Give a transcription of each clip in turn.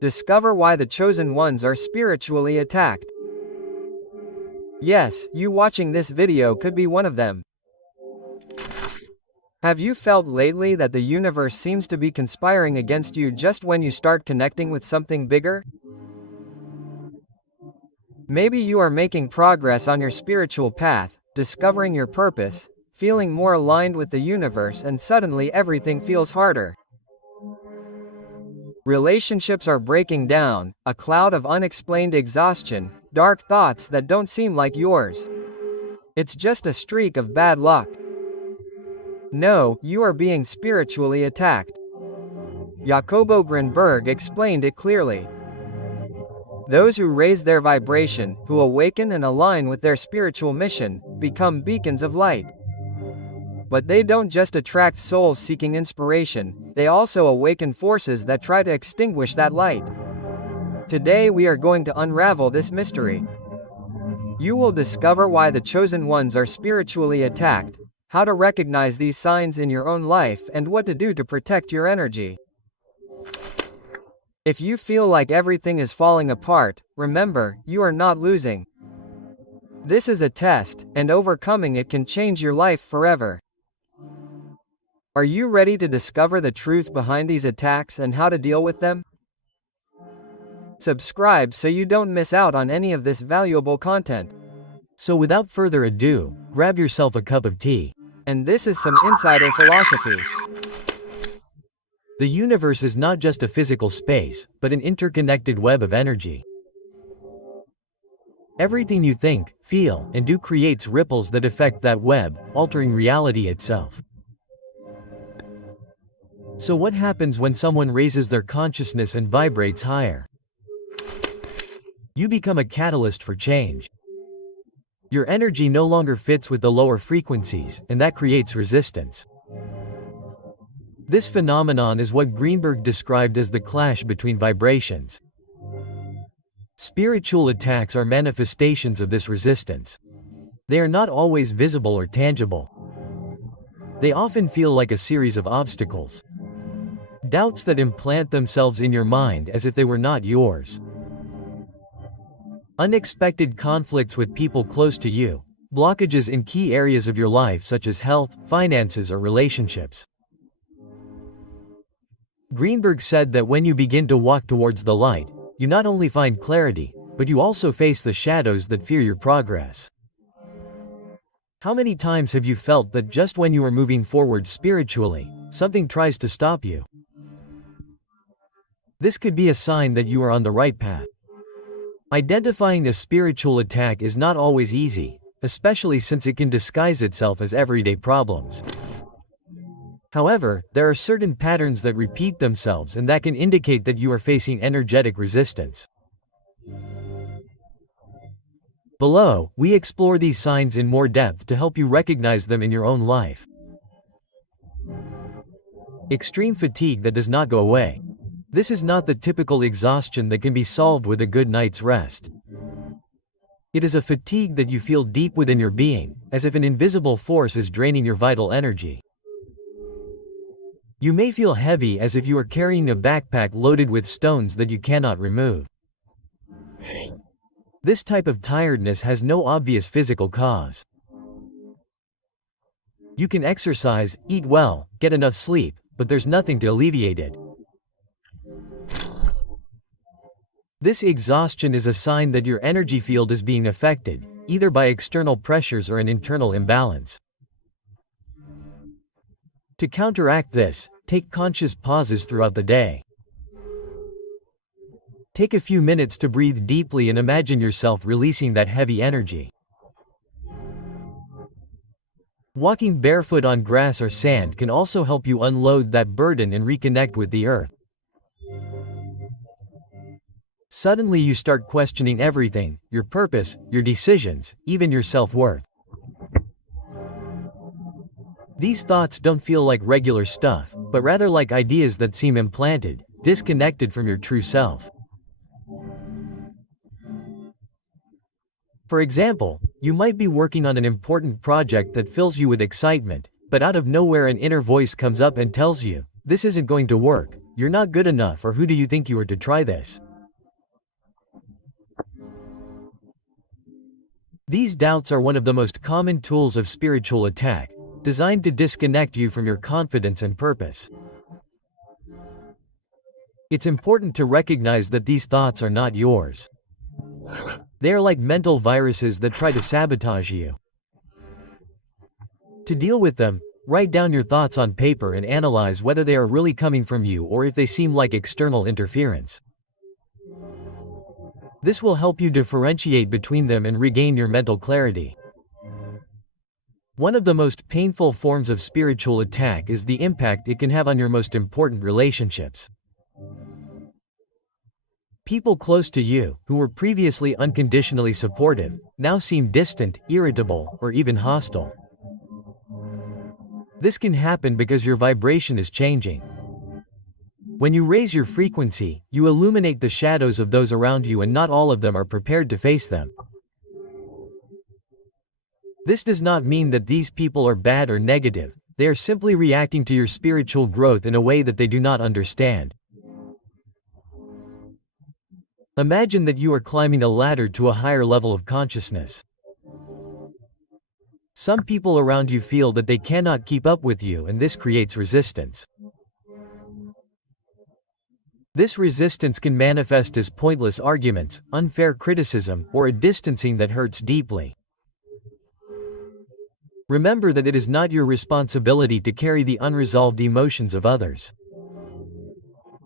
Discover why the chosen ones are spiritually attacked. Yes, you watching this video could be one of them. Have you felt lately that the universe seems to be conspiring against you just when you start connecting with something bigger? Maybe you are making progress on your spiritual path, discovering your purpose, feeling more aligned with the universe, and suddenly everything feels harder. Relationships are breaking down, a cloud of unexplained exhaustion, dark thoughts that don't seem like yours. It's just a streak of bad luck. No, you are being spiritually attacked. Jacobo Grinberg explained it clearly. Those who raise their vibration, who awaken and align with their spiritual mission, become beacons of light. But they don't just attract souls seeking inspiration, they also awaken forces that try to extinguish that light. Today we are going to unravel this mystery. You will discover why the chosen ones are spiritually attacked, how to recognize these signs in your own life, and what to do to protect your energy. If you feel like everything is falling apart, remember, you are not losing. This is a test, and overcoming it can change your life forever. Are you ready to discover the truth behind these attacks and how to deal with them? Subscribe so you don't miss out on any of this valuable content. So without further ado, grab yourself a cup of tea. And this is some insider philosophy. The universe is not just a physical space, but an interconnected web of energy. Everything you think, feel, and do creates ripples that affect that web, altering reality itself. So what happens when someone raises their consciousness and vibrates higher? You become a catalyst for change. Your energy no longer fits with the lower frequencies, and that creates resistance. This phenomenon is what Grinberg described as the clash between vibrations. Spiritual attacks are manifestations of this resistance. They are not always visible or tangible. They often feel like a series of obstacles. Doubts that implant themselves in your mind as if they were not yours. Unexpected conflicts with people close to you. Blockages in key areas of your life such as health, finances, or relationships. Grinberg said that when you begin to walk towards the light, you not only find clarity, but you also face the shadows that fear your progress. How many times have you felt that just when you are moving forward spiritually, something tries to stop you? This could be a sign that you are on the right path. Identifying a spiritual attack is not always easy, especially since it can disguise itself as everyday problems. However, there are certain patterns that repeat themselves and that can indicate that you are facing energetic resistance. Below, we explore these signs in more depth to help you recognize them in your own life. Extreme fatigue that does not go away. This is not the typical exhaustion that can be solved with a good night's rest. It is a fatigue that you feel deep within your being, as if an invisible force is draining your vital energy. You may feel heavy as if you are carrying a backpack loaded with stones that you cannot remove. This type of tiredness has no obvious physical cause. You can exercise, eat well, get enough sleep, but there's nothing to alleviate it. This exhaustion is a sign that your energy field is being affected, either by external pressures or an internal imbalance. To counteract this, take conscious pauses throughout the day. Take a few minutes to breathe deeply and imagine yourself releasing that heavy energy. Walking barefoot on grass or sand can also help you unload that burden and reconnect with the earth. Suddenly you start questioning everything, your purpose, your decisions, even your self-worth. These thoughts don't feel like regular stuff, but rather like ideas that seem implanted, disconnected from your true self. For example, you might be working on an important project that fills you with excitement, but out of nowhere an inner voice comes up and tells you, "This isn't going to work. You're not good enough, or who do you think you are to try this? These doubts are one of the most common tools of spiritual attack, designed to disconnect you from your confidence and purpose. It's important to recognize that these thoughts are not yours. They are like mental viruses that try to sabotage you. To deal with them, write down your thoughts on paper and analyze whether they are really coming from you or if they seem like external interference. This will help you differentiate between them and regain your mental clarity. One of the most painful forms of spiritual attack is the impact it can have on your most important relationships. People close to you, who were previously unconditionally supportive, now seem distant, irritable, or even hostile. This can happen because your vibration is changing. When you raise your frequency, you illuminate the shadows of those around you, and not all of them are prepared to face them. This does not mean that these people are bad or negative. They are simply reacting to your spiritual growth in a way that they do not understand. Imagine that you are climbing a ladder to a higher level of consciousness. Some people around you feel that they cannot keep up with you, and this creates resistance. This resistance can manifest as pointless arguments, unfair criticism, or a distancing that hurts deeply. Remember that it is not your responsibility to carry the unresolved emotions of others.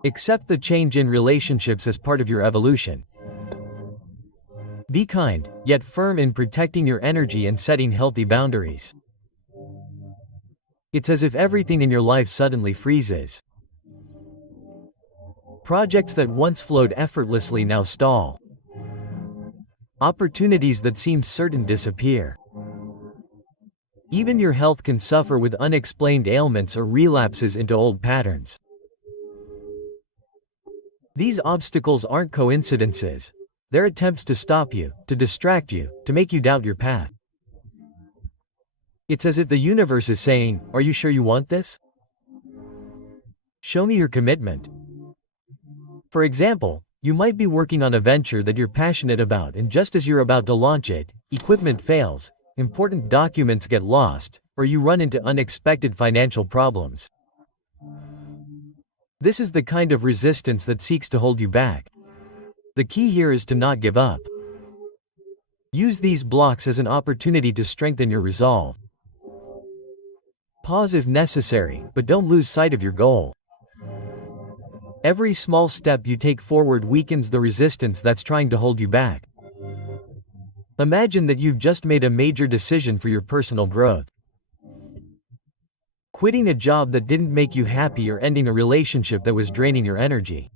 Accept the change in relationships as part of your evolution. Be kind, yet firm in protecting your energy and setting healthy boundaries. It's as if everything in your life suddenly freezes. Projects that once flowed effortlessly now stall. Opportunities that seemed certain disappear. Even your health can suffer with unexplained ailments or relapses into old patterns. These obstacles aren't coincidences. They're attempts to stop you, to distract you, to make you doubt your path. It's as if the universe is saying, "Are you sure you want this? Show me your commitment." For example, you might be working on a venture that you're passionate about, and just as you're about to launch it, equipment fails, important documents get lost, or you run into unexpected financial problems. This is the kind of resistance that seeks to hold you back. The key here is to not give up. Use these blocks as an opportunity to strengthen your resolve. Pause if necessary, but don't lose sight of your goal. Every small step you take forward weakens the resistance that's trying to hold you back. Imagine that you've just made a major decision for your personal growth. Quitting a job that didn't make you happy, or ending a relationship that was draining your energy.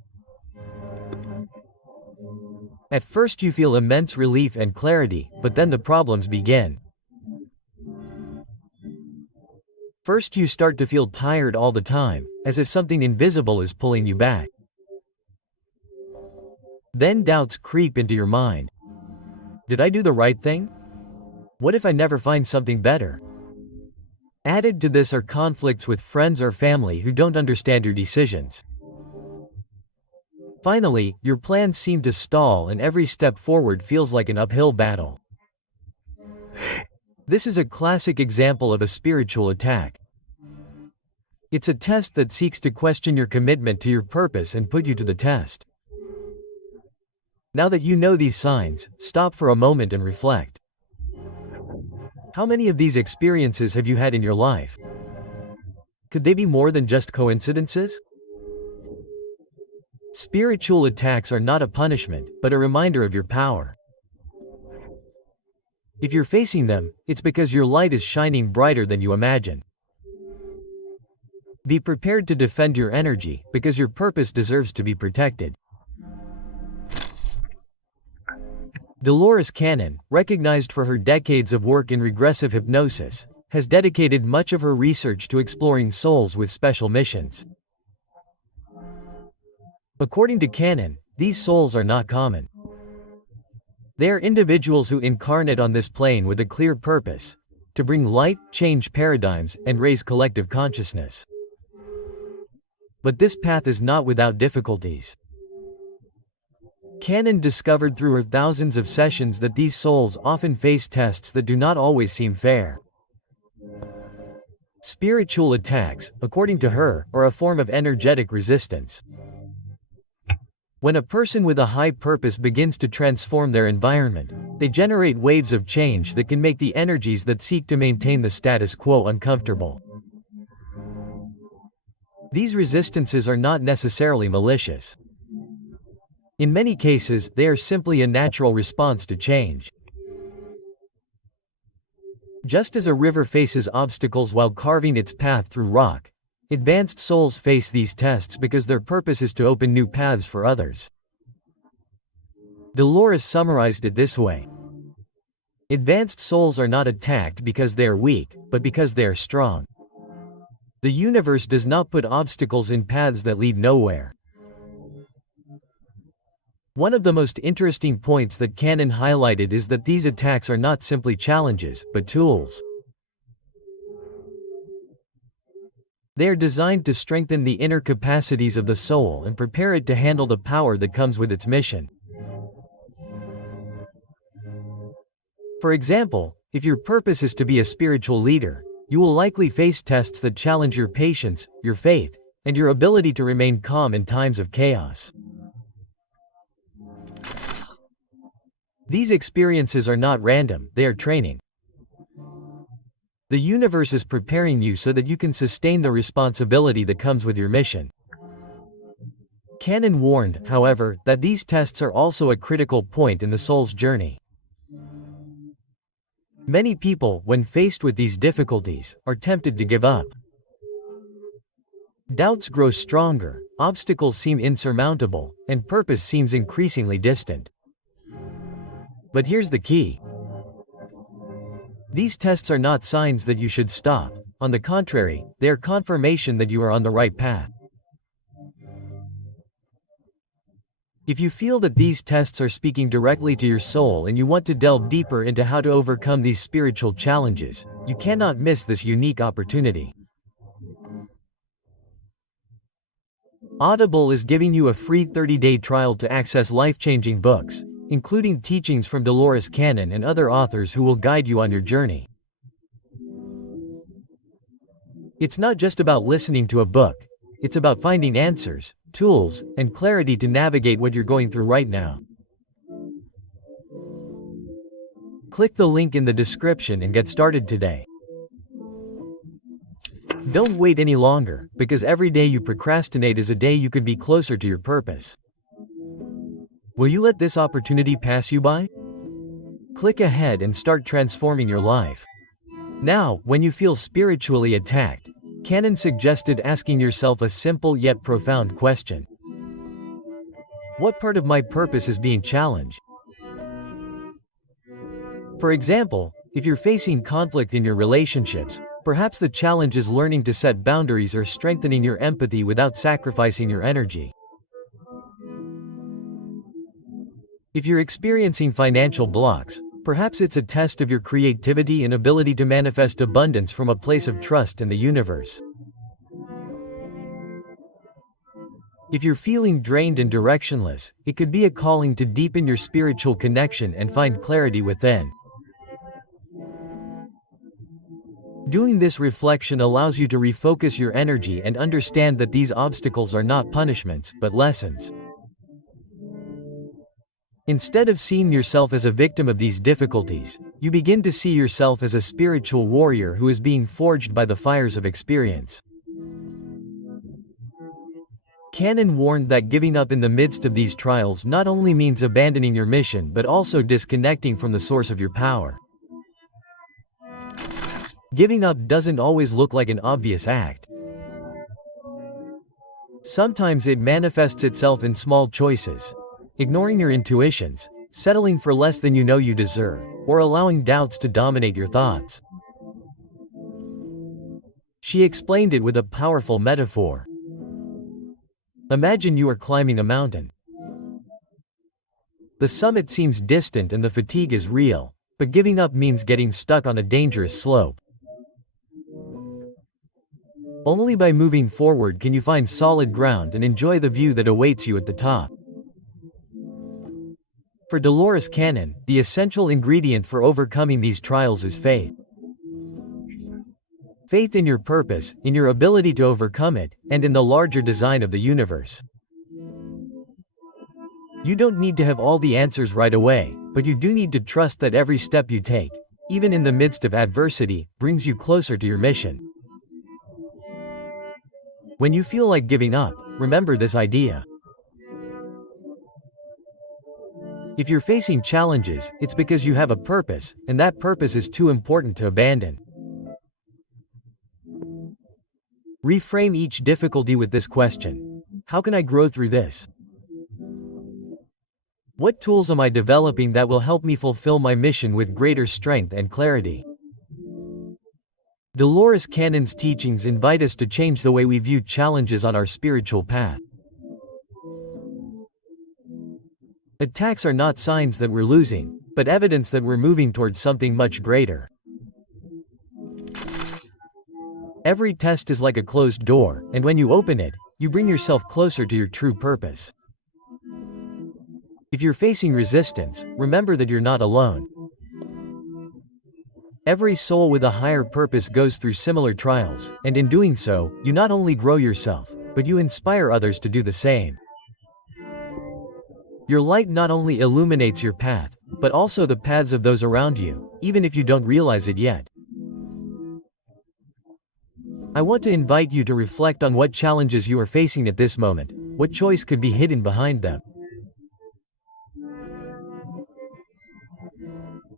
At first you feel immense relief and clarity, but then the problems begin. First you start to feel tired all the time, as if something invisible is pulling you back. Then doubts creep into your mind. Did I do the right thing? What if I never find something better? Added to this are conflicts with friends or family who don't understand your decisions. Finally, your plans seem to stall, and every step forward feels like an uphill battle. This is a classic example of a spiritual attack. It's a test that seeks to question your commitment to your purpose and put you to the test. Now that you know these signs, stop for a moment and reflect. How many of these experiences have you had in your life? Could they be more than just coincidences? Spiritual attacks are not a punishment, but a reminder of your power. If you're facing them, it's because your light is shining brighter than you imagine. Be prepared to defend your energy, because your purpose deserves to be protected. Dolores Cannon, recognized for her decades of work in regressive hypnosis, has dedicated much of her research to exploring souls with special missions. According to Cannon, these souls are not common. They are individuals who incarnate on this plane with a clear purpose: to bring light, change paradigms, and raise collective consciousness. But this path is not without difficulties. Cannon discovered through her thousands of sessions that these souls often face tests that do not always seem fair. Spiritual attacks, according to her, are a form of energetic resistance. When a person with a high purpose begins to transform their environment, they generate waves of change that can make the energies that seek to maintain the status quo uncomfortable. These resistances are not necessarily malicious. In many cases, they are simply a natural response to change. Just as a river faces obstacles while carving its path through rock, advanced souls face these tests because their purpose is to open new paths for others. Dolores summarized it this way: advanced souls are not attacked because they are weak, but because they are strong. The universe does not put obstacles in paths that lead nowhere. One of the most interesting points that Cannon highlighted is that these attacks are not simply challenges, but tools. They are designed to strengthen the inner capacities of the soul and prepare it to handle the power that comes with its mission. For example, if your purpose is to be a spiritual leader, you will likely face tests that challenge your patience, your faith, and your ability to remain calm in times of chaos. These experiences are not random, they are training. The universe is preparing you so that you can sustain the responsibility that comes with your mission. Cannon warned, however, that these tests are also a critical point in the soul's journey. Many people, when faced with these difficulties, are tempted to give up. Doubts grow stronger, obstacles seem insurmountable, and purpose seems increasingly distant. But here's the key. These tests are not signs that you should stop. On the contrary, they are confirmation that you are on the right path. If you feel that these tests are speaking directly to your soul and you want to delve deeper into how to overcome these spiritual challenges, you cannot miss this unique opportunity. Audible is giving you a free 30-day trial to access life-changing books, including teachings from Dolores Cannon and other authors who will guide you on your journey. It's not just about listening to a book, it's about finding answers, tools, and clarity to navigate what you're going through right now. Click the link in the description and get started today. Don't wait any longer, because every day you procrastinate is a day you could be closer to your purpose. Will you let this opportunity pass you by? Click ahead and start transforming your life. Now, when you feel spiritually attacked, Cannon suggested asking yourself a simple yet profound question. What part of my purpose is being challenged? For example, if you're facing conflict in your relationships, perhaps the challenge is learning to set boundaries or strengthening your empathy without sacrificing your energy. If you're experiencing financial blocks, perhaps it's a test of your creativity and ability to manifest abundance from a place of trust in the universe. If you're feeling drained and directionless, it could be a calling to deepen your spiritual connection and find clarity within. Doing this reflection allows you to refocus your energy and understand that these obstacles are not punishments, but lessons. Instead of seeing yourself as a victim of these difficulties, you begin to see yourself as a spiritual warrior who is being forged by the fires of experience. Cannon warned that giving up in the midst of these trials not only means abandoning your mission but also disconnecting from the source of your power. Giving up doesn't always look like an obvious act. Sometimes it manifests itself in small choices. Ignoring your intuitions, settling for less than you know you deserve, or allowing doubts to dominate your thoughts. She explained it with a powerful metaphor. Imagine you are climbing a mountain. The summit seems distant and the fatigue is real, but giving up means getting stuck on a dangerous slope. Only by moving forward can you find solid ground and enjoy the view that awaits you at the top. For Dolores Cannon, the essential ingredient for overcoming these trials is faith. Faith in your purpose, in your ability to overcome it, and in the larger design of the universe. You don't need to have all the answers right away, but you do need to trust that every step you take, even in the midst of adversity, brings you closer to your mission. When you feel like giving up, remember this idea. If you're facing challenges, it's because you have a purpose, and that purpose is too important to abandon. Reframe each difficulty with this question: how can I grow through this? What tools am I developing that will help me fulfill my mission with greater strength and clarity? Dolores Cannon's teachings invite us to change the way we view challenges on our spiritual path. Attacks are not signs that we're losing, but evidence that we're moving towards something much greater. Every test is like a closed door, and when you open it, you bring yourself closer to your true purpose. If you're facing resistance, remember that you're not alone. Every soul with a higher purpose goes through similar trials, and in doing so, you not only grow yourself, but you inspire others to do the same. Your light not only illuminates your path, but also the paths of those around you, even if you don't realize it yet. I want to invite you to reflect on what challenges you are facing at this moment. What choice could be hidden behind them?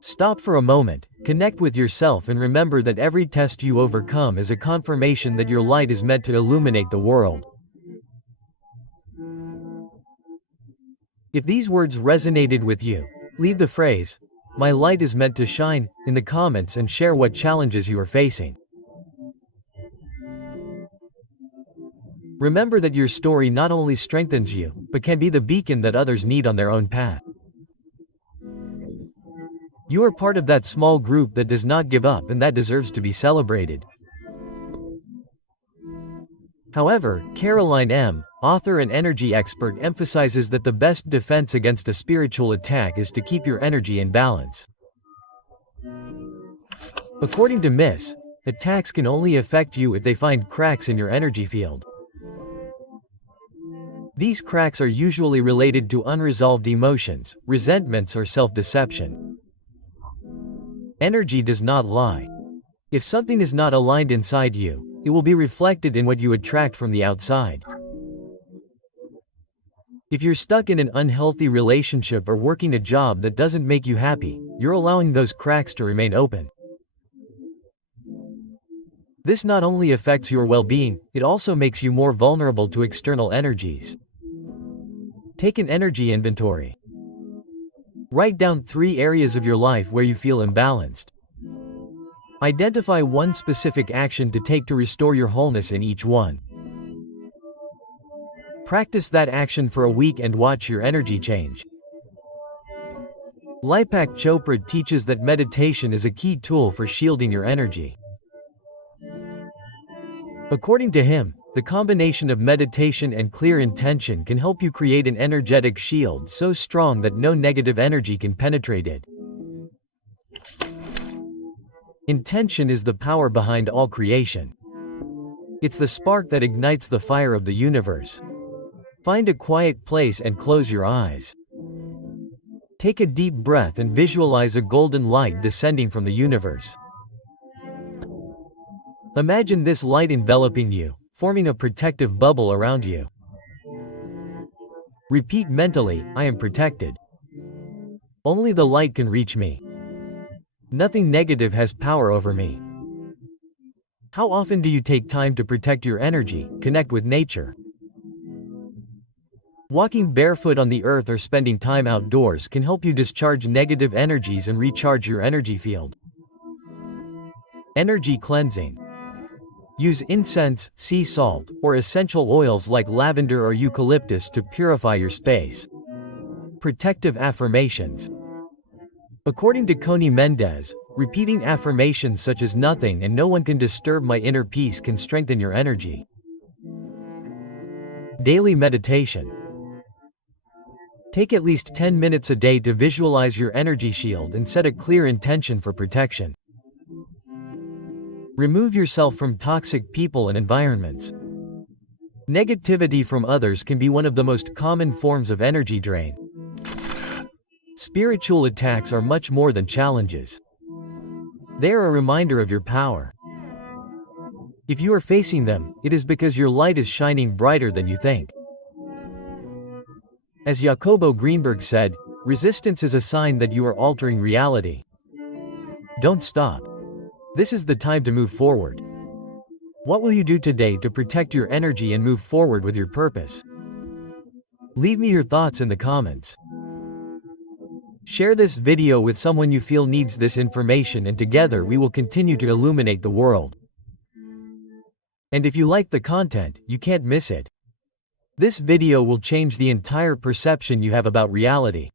Stop for a moment, connect with yourself, and remember that every test you overcome is a confirmation that your light is meant to illuminate the world. If these words resonated with you, leave the phrase, "My light is meant to shine," in the comments and share what challenges you are facing. Remember that your story not only strengthens you, but can be the beacon that others need on their own path. You are part of that small group that does not give up and that deserves to be celebrated. However, Caroline M., author and energy expert, emphasizes that the best defense against a spiritual attack is to keep your energy in balance. According to Miss, attacks can only affect you if they find cracks in your energy field. These cracks are usually related to unresolved emotions, resentments, or self-deception. Energy does not lie. If something is not aligned inside you, it will be reflected in what you attract from the outside. If you're stuck in an unhealthy relationship or working a job that doesn't make you happy, you're allowing those cracks to remain open. This not only affects your well-being, it also makes you more vulnerable to external energies. Take an energy inventory. Write down 3 areas of your life where you feel imbalanced. Identify one specific action to take to restore your wholeness in each one. Practice that action for a week and watch your energy change. Deepak Chopra teaches that meditation is a key tool for shielding your energy. According to him, the combination of meditation and clear intention can help you create an energetic shield so strong that no negative energy can penetrate it. Intention is the power behind all creation. It's the spark that ignites the fire of the universe. Find a quiet place and close your eyes. Take a deep breath and visualize a golden light descending from the universe. Imagine this light enveloping you, forming a protective bubble around you. Repeat mentally, "I am protected. Only the light can reach me. Nothing negative has power over me." How often do you take time to protect your energy, connect with nature? Walking barefoot on the earth or spending time outdoors can help you discharge negative energies and recharge your energy field. Energy cleansing. Use incense, sea salt, or essential oils like lavender or eucalyptus to purify your space. Protective affirmations. According to Connie Mendez, Repeating affirmations such as "nothing and no one can disturb my inner peace" can strengthen your energy. Daily meditation. Take at least 10 minutes a day to visualize your energy shield and set a clear intention for protection. Remove yourself from toxic people and environments. Negativity from others can be one of the most common forms of energy drain. Spiritual attacks are much more than challenges. They are a reminder of your power. If you are facing them, it is because your light is shining brighter than you think. As Jacobo Grinberg said, resistance is a sign that you are altering reality. Don't stop. This is the time to move forward. What will you do today to protect your energy and move forward with your purpose? Leave me your thoughts in the comments. Share this video with someone you feel needs this information, and together we will continue to illuminate the world. And if you like the content, you can't miss it. This video will change the entire perception you have about reality.